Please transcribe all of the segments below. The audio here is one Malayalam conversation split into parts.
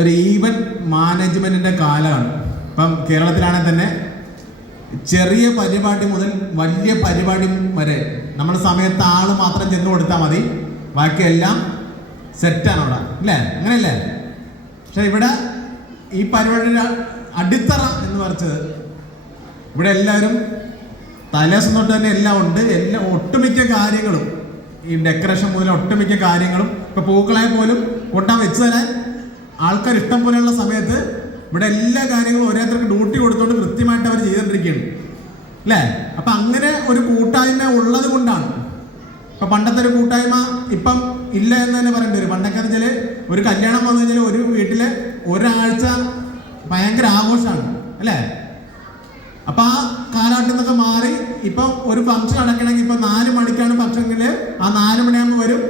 ഒരു ഈവൻ മാനേജ്മെന്റിന്റെ കാലമാണ് ഇപ്പം കേരളത്തിലാണെങ്കിൽ തന്നെ ചെറിയ പരിപാടി മുതൽ വലിയ പരിപാടി വരെ നമ്മുടെ സമയത്ത് ആൾ മാത്രം ചെന്ന് കൊടുത്താൽ മതി. ബാക്കിയെല്ലാം സെറ്റാണ് അവിടെ. അല്ലേ അങ്ങനെയല്ലേ? പക്ഷെ ഇവിടെ ഈ പരിപാടിയുടെ അടിത്തറ എന്ന് പറഞ്ഞത് ഇവിടെ എല്ലാവരും തലേസം തൊട്ട് തന്നെ എല്ലാം ഉണ്ട്. എല്ലാ ഒട്ടുമിക്ക കാര്യങ്ങളും ഈ ഡെക്കറേഷൻ മുതൽ ഒട്ടുമിക്ക കാര്യങ്ങളും ഇപ്പൊ പൂക്കളെ പോലും കൊണ്ടാൻ വെച്ച് തരാൻ ആൾക്കാർ ഇഷ്ടം പോലെയുള്ള സമയത്ത് ഇവിടെ എല്ലാ കാര്യങ്ങളും ഓരോരുത്തർക്ക് ഡ്യൂട്ടി കൊടുത്തുകൊണ്ട് കൃത്യമായിട്ട് അവർ ചെയ്തുകൊണ്ടിരിക്കുകയാണ് അല്ലേ? അപ്പൊ അങ്ങനെ ഒരു കൂട്ടായ്മ ഉള്ളത് കൊണ്ടാണ്. ഇപ്പൊ പണ്ടത്തെ ഒരു കൂട്ടായ്മ ഇപ്പം ഇല്ല എന്ന് തന്നെ പറയേണ്ടി വരും. പണ്ടൊക്കെ എന്ന് വെച്ചാൽ ഒരു കല്യാണം വന്നു കഴിഞ്ഞാൽ ഒരു വീട്ടിൽ ഒരാഴ്ച ഭയങ്കര ആഘോഷമാണ് അല്ലേ? അപ്പൊ ആ കാലഘട്ടം എന്നൊക്കെ മാറി ഇപ്പൊ ഒരു ഫംഗ്ഷൻ നടക്കണമെങ്കിൽ ഇപ്പൊ നാല് മണിക്കാണ് ഫംഗ്ഷനെങ്കിൽ ആ നാല് മണിയാകുമ്പോൾ വരും.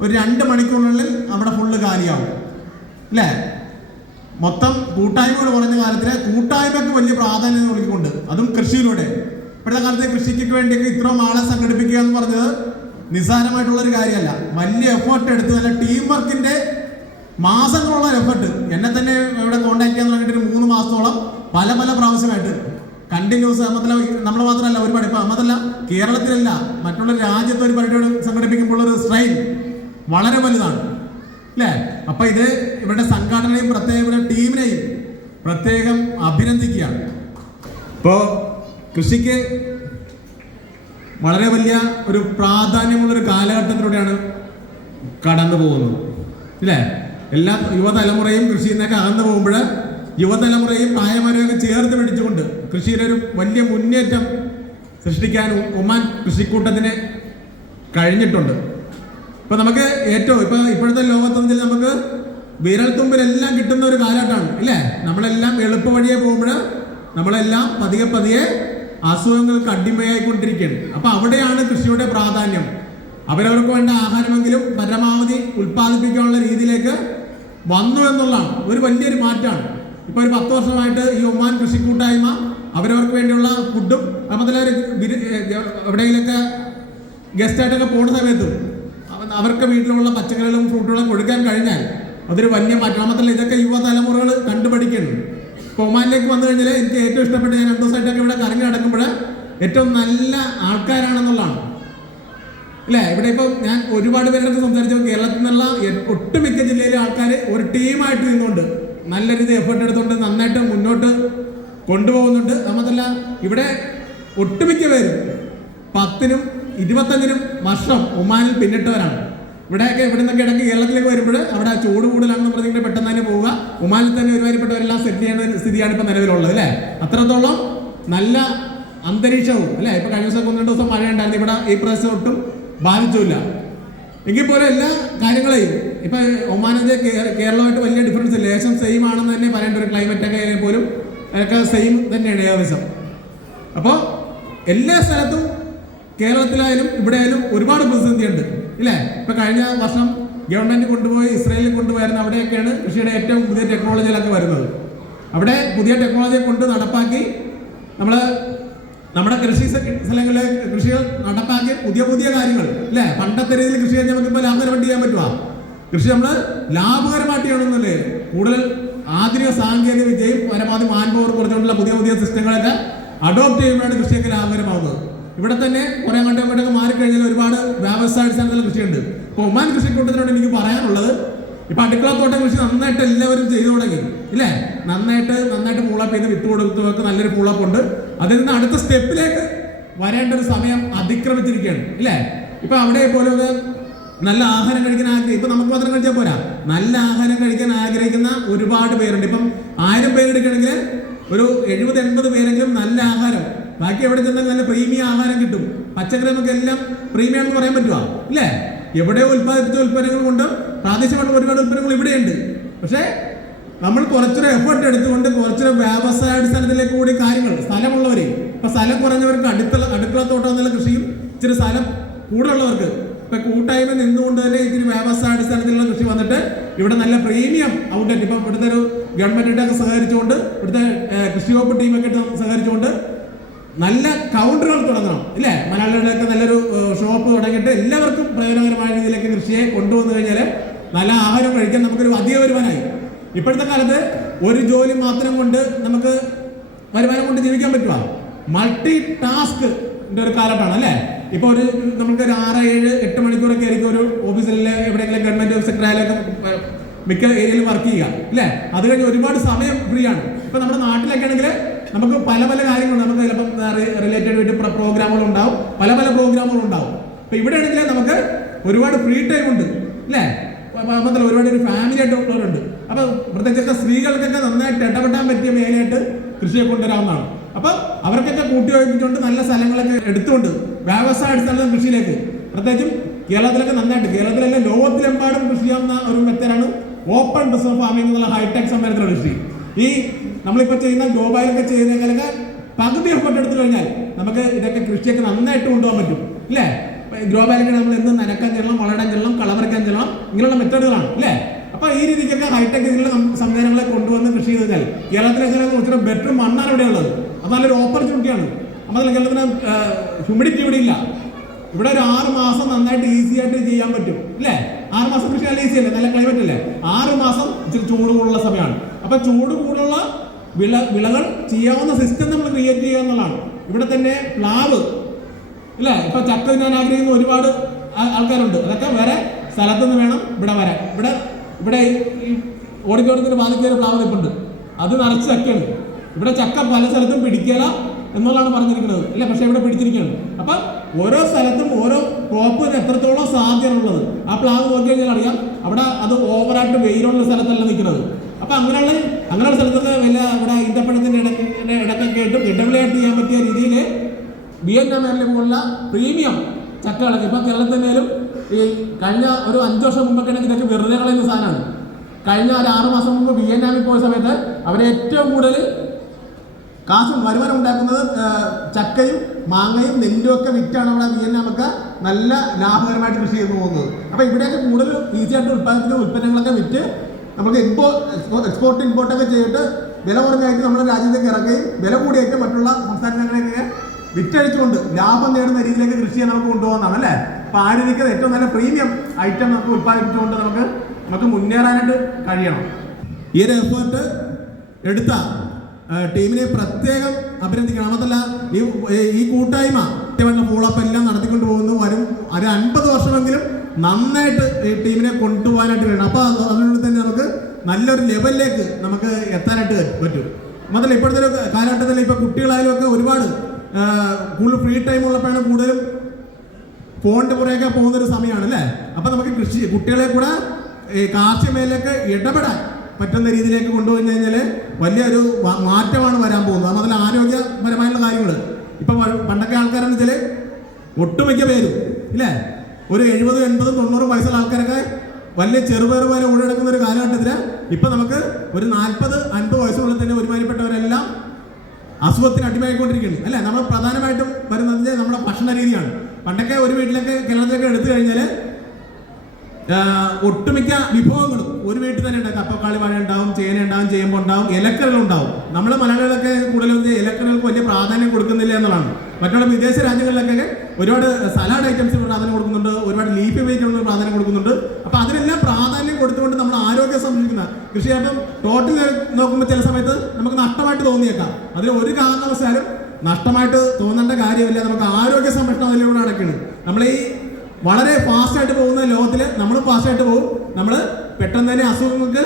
ഒരു രണ്ട് മണിക്കൂറിനുള്ളിൽ അവിടെ ഫുള്ള് കാലിയാവും. അല്ലേ? മൊത്തം കൂട്ടായ്മയോട് പറഞ്ഞ കാലത്തിൽ കൂട്ടായ്മക്ക് വലിയ പ്രാധാന്യം നൽകിക്കൊണ്ട് അതും കൃഷിയിലൂടെ. ഇപ്പോഴത്തെ കാലത്തെ കൃഷിക്ക് വേണ്ടിയൊക്കെ ഇത്രയും ആളെ സംഘടിപ്പിക്കുക എന്ന് പറഞ്ഞത് നിസ്സാരമായിട്ടുള്ള ഒരു കാര്യമല്ല. വലിയ എഫേർട്ട് എടുത്ത് നല്ല ടീം വർക്കിന്റെ മാസങ്ങളുള്ള എഫേർട്ട് എന്നെ തന്നെ ഇവിടെ കോണ്ടാക്ട് ചെയ്യാൻ തുടങ്ങിയിട്ട് ഒരു മൂന്ന് മാസത്തോളം പല പല പ്രാവശ്യമായിട്ട്. കണ്ടിന്യൂസ് അമ്മത്തല്ല നമ്മൾ മാത്രമല്ല ഒരു പഠിപ്പ്. അമ്മത്തല്ല കേരളത്തിലല്ല മറ്റുള്ള രാജ്യത്ത് ഒരു പരിപാടി സംഘടിപ്പിക്കുമ്പോൾ ഒരു സ്ട്രെയിൻ വളരെ വലുതാണ്. അല്ലേ അപ്പൊ ഇത് ഇവരുടെ സംഘടനയും പ്രത്യേക ടീമിനെയും പ്രത്യേകം അഭിനന്ദിക്കുകയാണ് ഇപ്പോ കൃഷിക്ക് വളരെ വലിയ ഒരു പ്രാധാന്യമുള്ള ഒരു കാലഘട്ടത്തിലൂടെയാണ് കടന്നു പോകുന്നത്. ഇല്ലേ എല്ലാ യുവതലമുറയും കൃഷിയിൽ നിന്നൊക്കെ അകന്നു പോകുമ്പോൾ യുവതലമുറയും പ്രായമാരെയൊക്കെ ചേർത്ത് പിടിച്ചുകൊണ്ട് കൃഷിയിലൊരു വലിയ മുന്നേറ്റം സൃഷ്ടിക്കാൻ ഒമാൻ കൃഷിക്കൂട്ടത്തിന് കഴിഞ്ഞിട്ടുണ്ട്. ഇപ്പൊ നമുക്ക് ഏറ്റവും ഇപ്പൊ ഇപ്പോഴത്തെ ലോകത്തെന്ന് നമുക്ക് വിരൽത്തുമ്പിലെല്ലാം കിട്ടുന്ന ഒരു കാലഘട്ടമാണ് ഇല്ലേ? നമ്മളെല്ലാം എളുപ്പ വഴിയെ പോകുമ്പോൾ നമ്മളെല്ലാം പതിയെ പതിയെ അസുഖങ്ങൾക്ക് അടിമയായിക്കൊണ്ടിരിക്കുകയാണ്. അപ്പൊ അവിടെയാണ് കൃഷിയുടെ പ്രാധാന്യം. അവരവർക്ക് വേണ്ട ആഹാരമെങ്കിലും പരമാവധി ഉൽപ്പാദിപ്പിക്കാനുള്ള രീതിയിലേക്ക് വന്നു എന്നുള്ളതാണ്. ഒരു വലിയൊരു മാറ്റമാണ്. ഇപ്പൊ ഒരു പത്ത് വർഷമായിട്ട് ഈ ഒമാൻ കൃഷി കൂട്ടായ്മ അവരവർക്ക് വേണ്ടിയുള്ള ഫുഡും അതുപോലെ എവിടെയെങ്കിലൊക്കെ ഗസ്റ്റായിട്ടൊക്കെ പോകുന്ന സമയത്തും അവർക്ക് വീട്ടിലുള്ള പച്ചക്കറികളും ഫ്രൂട്ടുകളും കൊടുക്കാൻ കഴിഞ്ഞാൽ അതൊരു വലിയ മാറ്റം. ഇതൊക്കെ യുവതലമുറകൾ കണ്ടുപഠിക്കുന്നു. ഇപ്പൊ ഒമാനിലേക്ക് വന്നു കഴിഞ്ഞാൽ എനിക്ക് ഏറ്റവും ഇഷ്ടപ്പെട്ട ഞാൻ രണ്ടു ദിവസമായിട്ടൊക്കെ ഇവിടെ കറങ്ങി നടക്കുമ്പോൾ ഏറ്റവും നല്ല ആൾക്കാരാണെന്നുള്ളതാണ്. അല്ലേ? ഇവിടെ ഇപ്പം ഞാൻ ഒരുപാട് പേരുടെ സംസാരിച്ചപ്പോൾ കേരളത്തിൽ നിന്നുള്ള ഒട്ടുമിക്ക ജില്ലയിലെ ആൾക്കാർ ഒരു ടീമായിട്ട് നിന്നുകൊണ്ട് നല്ല രീതിയിൽ എഫേർട്ട് എടുത്തുകൊണ്ട് നന്നായിട്ട് മുന്നോട്ട് കൊണ്ടുപോകുന്നുണ്ട്. നമുക്കല്ല ഇവിടെ ഒട്ടുമിക്ക പേരും പത്തിനും ഇരുപത്തഞ്ചിനും വർഷം ഒമാനിൽ പിന്നിട്ടവരാണ്. ഇവിടെയൊക്കെ ഇവിടെ നിന്നൊക്കെ ഇടയ്ക്ക് കേരളത്തിലേക്ക് വരുമ്പോൾ അവിടെ ആ ചൂട് കൂടുതലാണെന്ന് പറഞ്ഞിട്ട് പെട്ടെന്ന് തന്നെ പോവുക. ഒമാനിൽ തന്നെ ഒരുമാതിരിപ്പെട്ടവരെല്ലാം സെറ്റ് ചെയ്യേണ്ട ഒരു സ്ഥിതിയാണ് ഇപ്പം നിലവിലുള്ളത് അല്ലേ? അത്രത്തോളം നല്ല അന്തരീക്ഷവും അല്ലേ? ഇപ്പം കഴിഞ്ഞ ദിവസം ഒന്ന് രണ്ട് ദിവസം മഴ ഉണ്ടായിരുന്നു. ഇവിടെ ഈ പ്രദേശം ഒട്ടും ബാധിച്ചില്ല. എങ്കിൽ പോലും എല്ലാ കാര്യങ്ങളെയും ഇപ്പൊ ഒമാനത്തെ കേരളമായിട്ട് വലിയ ഡിഫറൻസ് ഇല്ല. ഏകദേശം സെയിം ആണെന്ന് തന്നെ പറയേണ്ട ഒരു ക്ലൈമറ്റ് ഒക്കെ പോലും അതൊക്കെ സെയിം തന്നെയാണ് ഏകദേശം. അപ്പോൾ എല്ലാ സ്ഥലത്തും കേരളത്തിലായാലും ഇവിടെ ആയാലും ഒരുപാട് പ്രതിസന്ധിയുണ്ട്. ഇല്ലേ? ഇപ്പൊ കഴിഞ്ഞ വർഷം ഗവൺമെന്റ് കൊണ്ടുപോയി ഇസ്രായേലിൽ കൊണ്ടുപോയിരുന്ന അവിടെയൊക്കെയാണ് കൃഷിയുടെ ഏറ്റവും പുതിയ ടെക്നോളജിയിലൊക്കെ വരുന്നത്. അവിടെ പുതിയ ടെക്നോളജിയെ കൊണ്ട് നടപ്പാക്കി നമ്മൾ നമ്മുടെ കൃഷി സ്ഥ- സ്ഥലങ്ങളിലെ കൃഷികൾ നടപ്പാക്കി പുതിയ പുതിയ കാര്യങ്ങൾ അല്ലേ പണ്ടത്തെ രീതിയിൽ കൃഷി കഴിഞ്ഞാൽ നമുക്കിപ്പോൾ ലാഭകരമായിട്ട് ചെയ്യാൻ പറ്റുമോ കൃഷി നമ്മൾ ലാഭകരമായിട്ട് ചെയ്യണമെന്നല്ലേ? കൂടുതൽ ആധുനിക സാങ്കേതിക വിദ്യയും പരമാവധി മാൻപവർ കുറച്ചുകൊണ്ടുള്ള പുതിയ പുതിയ സിസ്റ്റങ്ങളൊക്കെ അഡോപ്റ്റ് ചെയ്യുമ്പോഴാണ് കൃഷിയൊക്കെ ലാഭകരമാവുന്നത്. ഇവിടെ തന്നെ കുറെ അങ്ങോട്ടും ഇങ്ങോട്ടൊക്കെ മാറിക്കഴിഞ്ഞാൽ ഒരുപാട് വ്യാവസായികത്തിലുള്ള കൃഷിയുണ്ട്. അപ്പോൾ ഒമാൻ കൃഷിക്കൂട്ടത്തിനോട് എനിക്ക് പറയാനുള്ളത് ഇപ്പൊ അടുക്കളത്തോട്ടം കൃഷി നന്നായിട്ട് എല്ലാവരും ചെയ്തു തുടങ്ങി ഇല്ലേ? നന്നായിട്ട് നന്നായിട്ട് പൂളപ്പ് ചെയ്ത് വിത്ത് കൊടുത്തവർക്ക് നല്ലൊരു പൂളപ്പുണ്ട്. അതിൽ നിന്ന് അടുത്ത സ്റ്റെപ്പിലേക്ക് വരേണ്ട ഒരു സമയം അതിക്രമിച്ചിരിക്കുകയാണ് ഇല്ലേ? ഇപ്പൊ അവിടെ പോലും നല്ല ആഹാരം കഴിക്കാൻ ആഗ്രഹിക്കും ഇപ്പൊ നമുക്ക് മാത്രം കഴിച്ചാൽ പോരാ. നല്ല ആഹാരം കഴിക്കാൻ ആഗ്രഹിക്കുന്ന ഒരുപാട് പേരുണ്ട്. ഇപ്പം ആയിരം പേരെടുക്കുകയാണെങ്കിൽ ഒരു എഴുപത് എൺപത് പേരെങ്കിലും നല്ല ആഹാരം ബാക്കി എവിടെ ചെന്നാൽ നല്ല പ്രീമിയം ആഹാരം കിട്ടും. പച്ചക്കറി നമുക്ക് എല്ലാം പ്രീമിയം എന്ന് പറയാൻ പറ്റുമോ ഇല്ലേ? എവിടെ ഉൽപ്പാദിപ്പിച്ച ഉൽപ്പന്നങ്ങൾ കൊണ്ട് പ്രാദേശികമായിട്ട് ഒരുപാട് ഉൽപ്പന്നങ്ങൾ ഇവിടെയുണ്ട്. പക്ഷേ നമ്മൾ കുറച്ചൊരു എഫേർട്ട് എടുത്തുകൊണ്ട് കുറച്ചൊരു വ്യവസായാടിസ്ഥാനത്തിലേക്ക് കൂടി കാര്യങ്ങൾ സ്ഥലമുള്ളവർ ഇപ്പൊ സ്ഥലം കുറഞ്ഞവർക്ക് അടുത്തുള്ള അടുക്കള അടുക്കളത്തോട്ടം എന്നുള്ള കൃഷിയും ഇച്ചിരി സ്ഥലം കൂടുതലുള്ളവർക്ക്. ഇപ്പൊ കൂട്ടായ്മ നിന്നുകൊണ്ട് തന്നെ ഇച്ചിരി വ്യവസായാടിസ്ഥാനത്തിലുള്ള കൃഷി വന്നിട്ട് ഇവിടെ നല്ല പ്രീമിയം ഔട്ട്ലെറ്റ് ഇപ്പം ഇവിടുത്തെ ഒരു ഗവൺമെന്റിന്റെ ഒക്കെ സഹകരിച്ചുകൊണ്ട് ഇവിടുത്തെ കൃഷി വകുപ്പ് ടീമൊക്കെ സഹകരിച്ചുകൊണ്ട് നല്ല കൗണ്ടറുകൾ തുടങ്ങണം ഇല്ലേ? മലയാളികളുടെയൊക്കെ നല്ലൊരു ഷോപ്പ് തുടങ്ങിയിട്ട് എല്ലാവർക്കും പ്രയോജനകരമായ രീതിയിലേക്ക് കൃഷിയെ കൊണ്ടുവന്നു കഴിഞ്ഞാൽ നല്ല ആഹാരം കഴിക്കാൻ നമുക്കൊരു അധിക വരുമാനമായി. ഇപ്പോഴത്തെ കാലത്ത് ഒരു ജോലി മാത്രം കൊണ്ട് നമുക്ക് വരുമാനം കൊണ്ട് ജീവിക്കാൻ പറ്റുക മൾട്ടി ടാസ്ക് ഒരു കാലത്താണ് അല്ലേ? ഇപ്പൊ ഒരു നമുക്ക് ഒരു ആറ് ഏഴ് എട്ട് മണിക്കൂറൊക്കെ ആയിരിക്കും ഒരു ഓഫീസിലെ എവിടെയെങ്കിലും ഗവൺമെന്റ് സെക്ടർ മിക്ക ഏരിയയിൽ വർക്ക് ചെയ്യുക അല്ലേ അത് കഴിഞ്ഞ് ഒരുപാട് സമയം ഫ്രീ ആണ്. ഇപ്പൊ നമ്മുടെ നാട്ടിലൊക്കെ ആണെങ്കിൽ നമുക്ക് പല പല കാര്യങ്ങൾ നമുക്ക് ചിലപ്പം റിലേറ്റഡ് ആയിട്ട് പ്രോഗ്രാമുകൾ ഉണ്ടാവും. പല പല പ്രോഗ്രാമുകൾ ഉണ്ടാവും. അപ്പൊ ഇവിടെ ആണെങ്കിൽ നമുക്ക് ഒരുപാട് ഫ്രീ ടൈം ഉണ്ട് അല്ലേ? മാത്രമല്ല ഒരുപാട് ഒരു ഫാമിലി ആയിട്ട് ഉള്ളവരുണ്ട്. അപ്പൊ പ്രത്യേകിച്ച് സ്ത്രീകൾക്കൊക്കെ നന്നായിട്ട് ഇടപെടാൻ പറ്റിയ മേഖലയായിട്ട് കൃഷിയെ കൊണ്ടുവരാവുന്നതാണ്. അപ്പൊ അവർക്കൊക്കെ കൂട്ടിയോജിപ്പിച്ചുകൊണ്ട് നല്ല സ്ഥലങ്ങളൊക്കെ എടുത്തുകൊണ്ട് വ്യവസായ അടിസ്ഥാനം കൃഷിയിലേക്ക്. പ്രത്യേകിച്ചും കേരളത്തിലൊക്കെ നന്നായിട്ട് കേരളത്തിലല്ല ലോകത്തിലെമ്പാടും കൃഷി ചെയ്യാവുന്ന ഒരു മെത്തേഡാണ് ഓപ്പൺ ബിസിനസ് ഫാമിംഗ് എന്നുള്ള ഹൈടെക് സംഭരണത്തിലുള്ള കൃഷി. ഈ നമ്മളിപ്പോൾ ചെയ്യുന്ന ഗ്ലോബാലൊക്കെ ചെയ്യുന്നതിനൊക്കെ പകുതി എഫർട്ട് എടുത്തു കഴിഞ്ഞാൽ നമുക്ക് ഇതൊക്കെ കൃഷിയൊക്കെ നന്നായിട്ട് കൊണ്ടുപോകാൻ പറ്റും ഇല്ലേ? ഗ്രോബാലൊക്കെ നമ്മൾ എന്ന് നനക്കാൻ ചെല്ലണം വളരാൻ ചെല്ലണം കളമറിക്കാൻ ചെല്ലണം ഇങ്ങനെയുള്ള മെത്തേഡുകളാണ് അല്ലേ അപ്പൊ ഈ രീതിക്കൊക്കെ ഹൈടെക് രീതിയിലുള്ള സംവിധാനങ്ങളെ കൊണ്ടുവന്ന് കൃഷി ചെയ്ത് കഴിഞ്ഞാൽ കേരളത്തിലെ കുറച്ചുകൂടെ ബെറ്റർ മണ്ണാണ് ഇവിടെ ഉള്ളത്. അത് നല്ലൊരു ഓപ്പർച്യൂണിറ്റിയാണ് നമ്മൾ കേരളത്തിന് ഹ്യൂമിഡിറ്റി ഇവിടെ ഇല്ല. ഇവിടെ ഒരു ആറ് മാസം നന്നായിട്ട് ഈസി ആയിട്ട് ചെയ്യാൻ പറ്റും അല്ലേ ആറ് മാസം കൃഷി നല്ല ഈസി അല്ലേ? നല്ല ക്ലൈമറ്റ് അല്ലേ? ആറ് മാസം ഇച്ചിരി ചൂട് കൂടുള്ള സമയമാണ്. അപ്പൊ ചൂട് കൂടുള്ള വിള വിളകൾ ചെയ്യാവുന്ന സിസ്റ്റം നമ്മൾ ക്രിയേറ്റ് ചെയ്യുക എന്നുള്ളതാണ്. ഇവിടെ തന്നെ പ്ലാവ് ഇല്ലേ ഇപ്പൊ ചക്ക ഞാൻ ആഗ്രഹിക്കുന്ന ഒരുപാട് ആൾക്കാരുണ്ട്. അതൊക്കെ വേറെ സ്ഥലത്തുനിന്ന് വേണം ഇവിടെ വരാൻ. ഇവിടെ ഇവിടെ ഈ ബാധിക്കുന്ന ഒരു പ്ലാവ് നിൽപ്പുണ്ട് അത് നിറച്ച് ചക്കയാണ്. ഇവിടെ ചക്ക പല സ്ഥലത്തും പിടിക്കല എന്നുള്ളതാണ് പറഞ്ഞിരിക്കുന്നത്. അല്ലേ? പക്ഷെ ഇവിടെ പിടിച്ചിരിക്കുകയാണ്. അപ്പൊ ഓരോ സ്ഥലത്തും ഓരോ ക്രോപ്പിന് എത്രത്തോളം സാധ്യത ഉള്ളത്. ആ പ്ലാവ് നോക്കി കഴിഞ്ഞാൽ അറിയാം. അവിടെ അത് ഓവറായിട്ട് വെയിലുള്ള സ്ഥലത്തല്ല നിൽക്കുന്നത്. അപ്പൊ അങ്ങനെയുള്ള അങ്ങനെയുള്ള സ്ഥലത്തൊക്കെ വല്ല ഇവിടെ ഈന്തപ്പഴത്തിന്റെ ഇടയ്ക്ക് ഇടയ്ക്കൊക്കെ ആയിട്ട് ഇടവിളയായിട്ട് ചെയ്യാൻ പറ്റിയ രീതിയിൽ വിയറ്റ്നാം മേഖല പോലുള്ള പ്രീമിയം ചക്കകളൊക്കെ ഇപ്പൊ കേരളത്തിനേലും ഈ കഴിഞ്ഞ ഒരു അഞ്ചു വർഷം മുമ്പൊക്കെ ഇതൊക്കെ വെറുതെ കളയുന്ന സാധനമാണ്. കഴിഞ്ഞ ഒരു ആറു മാസം മുമ്പ് വിയറ്റ്നാമിൽ പോയ സമയത്ത് അവരെ ഏറ്റവും കൂടുതൽ കാശും വരുമാനം ഉണ്ടാക്കുന്നത് ചക്കയും മാങ്ങയും നെല്ലും ഒക്കെ വിറ്റാണ് അവിടെ വിയറ്റ്നാമൊക്കെ നല്ല ലാഭകരമായിട്ട് കൃഷി ചെയ്തു പോകുന്നത്. അപ്പൊ ഇവിടെയൊക്കെ കൂടുതൽ ഈസിയായിട്ട് ഉൽപ്പാദിപ്പിക്കുന്ന ഉൽപ്പന്നങ്ങളൊക്കെ വിറ്റ് നമുക്ക് ഇമ്പോ എക്സ്പോർട്ട് ഇമ്പോർട്ടൊക്കെ ചെയ്തിട്ട് വില കുറഞ്ഞായിട്ട് നമ്മുടെ രാജ്യത്തേക്ക് ഇറക്കുകയും വില കൂടിയായിട്ട് മറ്റുള്ള സംസ്ഥാനങ്ങളിലേക്ക് വിറ്റഴിച്ചുകൊണ്ട് ലാഭം നേടുന്ന രീതിയിലേക്ക് കൃഷിയെ നമുക്ക് കൊണ്ടുപോകുന്നതാണ് അല്ലേ? അപ്പൊ ആ രീതിക്ക് ഏറ്റവും നല്ല പ്രീമിയം ഐറ്റം നമുക്ക് ഉത്പാദിപ്പിച്ചുകൊണ്ട് നമുക്ക് നമുക്ക് മുന്നേറാനായിട്ട് കഴിയണം. ഈ ഒരു എഫേർട്ട് എടുത്ത ടീമിനെ പ്രത്യേകം അഭിനന്ദിക്കണം. മാത്രമല്ല ഈ ഈ കൂട്ടായ്മ ഫോളോ അപ്പ് എല്ലാം നടത്തിക്കൊണ്ട് പോകുന്നു വരും ഒരു അൻപത് വർഷമെങ്കിലും നന്നായിട്ട് ടീമിനെ കൊണ്ടുപോകാനായിട്ട് വേണം. അപ്പോൾ അതിനുള്ളിൽ തന്നെ നമുക്ക് നല്ലൊരു ലെവലിലേക്ക് നമുക്ക് എത്താനായിട്ട് പറ്റും. മാത്രമല്ല ഇപ്പോഴത്തെ ഒരു കാലഘട്ടത്തിൽ ഇപ്പോൾ കുട്ടികളായാലും ഒക്കെ ഒരുപാട് കൂടുതൽ ഫ്രീ ടൈം ഉള്ളപ്പോഴാണ് കൂടുതലും ഫോണിന്റെ പുറകെ പോകുന്ന ഒരു സമയമാണ് അല്ലേ? അപ്പൊ നമുക്ക് കൃഷി കുട്ടികളെ കൂടെ ഈ കാർഷിക മേഖലയിലേക്ക് ഇടപെടാൻ പറ്റുന്ന രീതിയിലേക്ക് കൊണ്ടുപോയി കഴിഞ്ഞാൽ വലിയൊരു മാറ്റമാണ് വരാൻ പോകുന്നത്. അത് മാത്രമല്ല ആരോഗ്യപരമായിട്ടുള്ള കാര്യങ്ങൾ ഇപ്പൊ പണ്ടൊക്കെ ആൾക്കാരെന്ന് വെച്ചാൽ ഒട്ടുമിക്ക പേരും ഇല്ലേ? ഒരു എഴുപത് എൺപതും തൊണ്ണൂറും വയസ്സുള്ള ആൾക്കാരൊക്കെ വലിയ ചെറുപേർ പോലെ ഓടിയെടുക്കുന്ന ഒരു കാലഘട്ടത്തിൽ ഇപ്പൊ നമുക്ക് ഒരു നാൽപ്പത് അൻപത് വയസ്സുള്ളിൽ തന്നെ ഒരുമാനിപ്പെട്ടവരെല്ലാം അസുഖത്തിന് അടിമയായിക്കൊണ്ടിരിക്കുന്നു. അല്ലേ? നമ്മൾ പ്രധാനമായിട്ടും വരുന്നത് നമ്മുടെ ഭക്ഷണ രീതിയാണ്. പണ്ടൊക്കെ ഒരു വീട്ടിലൊക്കെ കേരളത്തിലൊക്കെ എടുത്തു കഴിഞ്ഞാൽ ഒട്ടുമിക്ക വിഭവങ്ങളും ഒരു വീട്ടിൽ തന്നെ ഉണ്ടാകും കപ്പക്കാളി വാഴ ഉണ്ടാവും ചേന ഉണ്ടാവും ചേമ്പ് ഉണ്ടാവും ഇലക്കറികൾ ഉണ്ടാവും. നമ്മൾ മലയാളികളൊക്കെ കൂടുതലും ഇലക്കറികൾക്ക് വലിയ പ്രാധാന്യം കൊടുക്കുന്നില്ല എന്നുള്ളതാണ്. മറ്റുള്ള വിദേശ രാജ്യങ്ങളിലൊക്കെ ഒരുപാട് സലാഡ് ഐറ്റംസിന് പ്രാധാന്യം കൊടുക്കുന്നുണ്ട് ഒരുപാട് ലീഫ് വെജിറ്റബിളിന് പ്രാധാന്യം കൊടുക്കുന്നുണ്ട്. അപ്പൊ അതിനെല്ലാം പ്രാധാന്യം കൊടുത്തുകൊണ്ട് നമ്മൾ ആരോഗ്യം സംരക്ഷിക്കുന്ന കൃഷി അപ്പം ടോട്ടൽ നോക്കുമ്പോൾ ചില സമയത്ത് നമുക്ക് നഷ്ടമായിട്ട് തോന്നിയേക്കാം. അതിന് ഒരു കാരണവശാലും നഷ്ടമായിട്ട് തോന്നേണ്ട കാര്യമില്ല. നമുക്ക് ആരോഗ്യ സംരക്ഷണം അതിലൂടെ നടക്കുന്നത് നമ്മൾ ഈ വളരെ ഫാസ്റ്റായിട്ട് പോകുന്ന ലോകത്തിൽ നമ്മൾ ഫാസ്റ്റായിട്ട് പോകും. നമ്മൾ പെട്ടെന്ന് തന്നെ അസുഖങ്ങൾക്ക്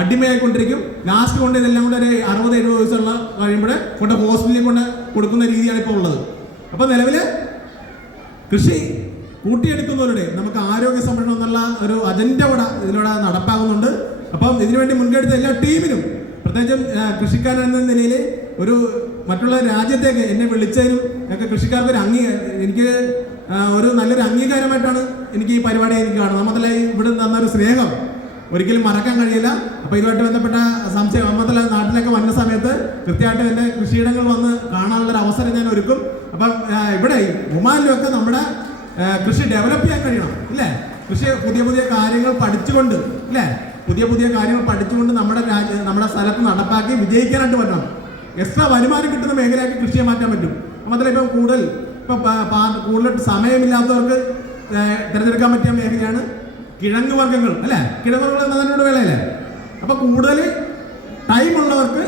അടിമയായിക്കൊണ്ടിരിക്കും. ലാസ്റ്റ് കൊണ്ട് ഇതെല്ലാം കൊണ്ട് ഒരു അറുപത് എഴുപത് വയസ്സുള്ള കഴിയുമ്പോൾ കൊണ്ട് ഹോസ്പിറ്റലിൽ കൊണ്ട് കൊടുക്കുന്ന രീതിയാണ് ഇപ്പോൾ ഉള്ളത്. അപ്പോൾ നിലവിൽ കൃഷി കൂട്ടിയെടുക്കുന്നവരുടെ നമുക്ക് ആരോഗ്യ സംരക്ഷണം എന്നുള്ള ഒരു അജണ്ട ഇവിടെ ഇതിലൂടെ നടപ്പാകുന്നുണ്ട്. അപ്പം ഇതിനുവേണ്ടി മുൻകെടുത്ത എല്ലാ ടീമിനും പ്രത്യേകിച്ചും കൃഷിക്കാരൻ എന്ന നിലയിൽ ഒരു മറ്റുള്ള രാജ്യത്തേക്ക് എന്നെ വിളിച്ചതിനും ഒക്കെ കൃഷിക്കാർക്ക് ഒരു അംഗീ എനിക്ക് ഒരു നല്ലൊരു അംഗീകാരമായിട്ടാണ് എനിക്ക് ഈ പരിപാടി എനിക്ക് കാണുന്നത്. ഈ ഇവിടെ തന്ന ഒരു സ്നേഹം ഒരിക്കലും മറക്കാൻ കഴിയില്ല. അപ്പൊ ഇതുമായിട്ട് ബന്ധപ്പെട്ട സംശയം അമ്പത്തല നാട്ടിലൊക്കെ വന്ന സമയത്ത് കൃത്യമായിട്ട് എന്റെ കൃഷിയിടങ്ങൾ വന്ന് കാണാനുള്ള ഒരു അവസരം ഞാൻ ഒരുക്കും. അപ്പം ഇവിടെ ഒമാനിലൊക്കെ നമ്മുടെ കൃഷി ഡെവലപ്പ് ചെയ്യാൻ കഴിയണം ഇല്ലേ? കൃഷി പുതിയ പുതിയ കാര്യങ്ങൾ പഠിച്ചുകൊണ്ട് ഇല്ലേ? പുതിയ പുതിയ കാര്യങ്ങൾ പഠിച്ചുകൊണ്ട് നമ്മുടെ രാജ്യ നമ്മുടെ സ്ഥലത്ത് നടപ്പാക്കി വിജയിക്കാനായിട്ട് പറ്റണം. എക്സ്ട്രാ വരുമാനം കിട്ടുന്ന മേഖലയാക്കി കൃഷിയെ മാറ്റാൻ പറ്റും. മാത്രമല്ല ഇപ്പം കൂടുതൽ ഇപ്പം കൂടുതൽ സമയമില്ലാത്തവർക്ക് തിരഞ്ഞെടുക്കാൻ പറ്റിയ മേഖലയാണ് കിഴങ്ങ് വർഗങ്ങൾ അല്ലേ? കിഴങ്ങ് വർഗങ്ങൾ എന്നതിനോട് വേളയല്ലേ അപ്പൊ കൂടുതൽ ടൈം ഉള്ളവർക്ക്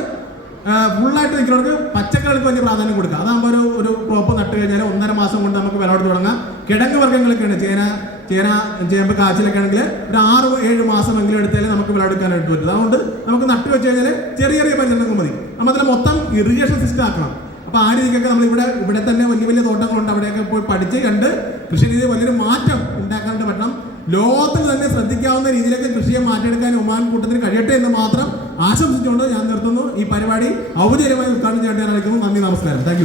ഫുള്ളായിട്ട് നിൽക്കുന്നവർക്ക് പച്ചക്കറികൾക്ക് വലിയ പ്രാധാന്യം കൊടുക്കുക അതാകുമ്പോൾ ഒരു ഒരു ക്രോപ്പ് നട്ട് കഴിഞ്ഞാൽ ഒന്നര മാസം കൊണ്ട് നമുക്ക് വിളവെടുത്ത് തുടങ്ങാം. കിഴങ്ങ് വർഗങ്ങളൊക്കെ ഉണ്ട്. ചേന ചേന ചേമ്പ് കാച്ചിലൊക്കെ ആണെങ്കിൽ ഒരു ആറ് ഏഴ് മാസമെങ്കിലും എടുത്താലേ നമുക്ക് വിളവെടുക്കാനായിട്ട് പറ്റും. അതുകൊണ്ട് നമുക്ക് നട്ട് വെച്ച് കഴിഞ്ഞാൽ ചെറിയ ചെറിയ പരിചരണങ്ങൾ മതി. നമ്മൾ മൊത്തം ഇറിഗേഷൻ സിസ്റ്റം ആക്കണം. അപ്പൊ ആ രീതിക്കൊക്കെ നമ്മൾ ഇവിടെ ഇവിടെ തന്നെ വലിയ വലിയ തോട്ടങ്ങളുണ്ട്. അവിടെയൊക്കെ പോയി പഠിച്ച് കണ്ട് കൃഷി രീതിയിൽ വലിയൊരു മാറ്റം ലോകത്തിൽ തന്നെ ശ്രദ്ധിക്കാവുന്ന രീതിയിലേക്ക് കൃഷിയെ മാറ്റിയെടുക്കാൻ ഒമാൻ കൂട്ടത്തിന് കഴിയട്ടെ എന്ന് മാത്രം ആശംസിച്ചുകൊണ്ട് ഞാൻ നിർത്തുന്നു. ഈ പരിപാടി ഔദ്യോഗികമായി ഉദ്ഘാടനം ചെയ്യേണ്ടതായിരിക്കുന്നു നന്ദി നമസ്കാരം. താങ്ക്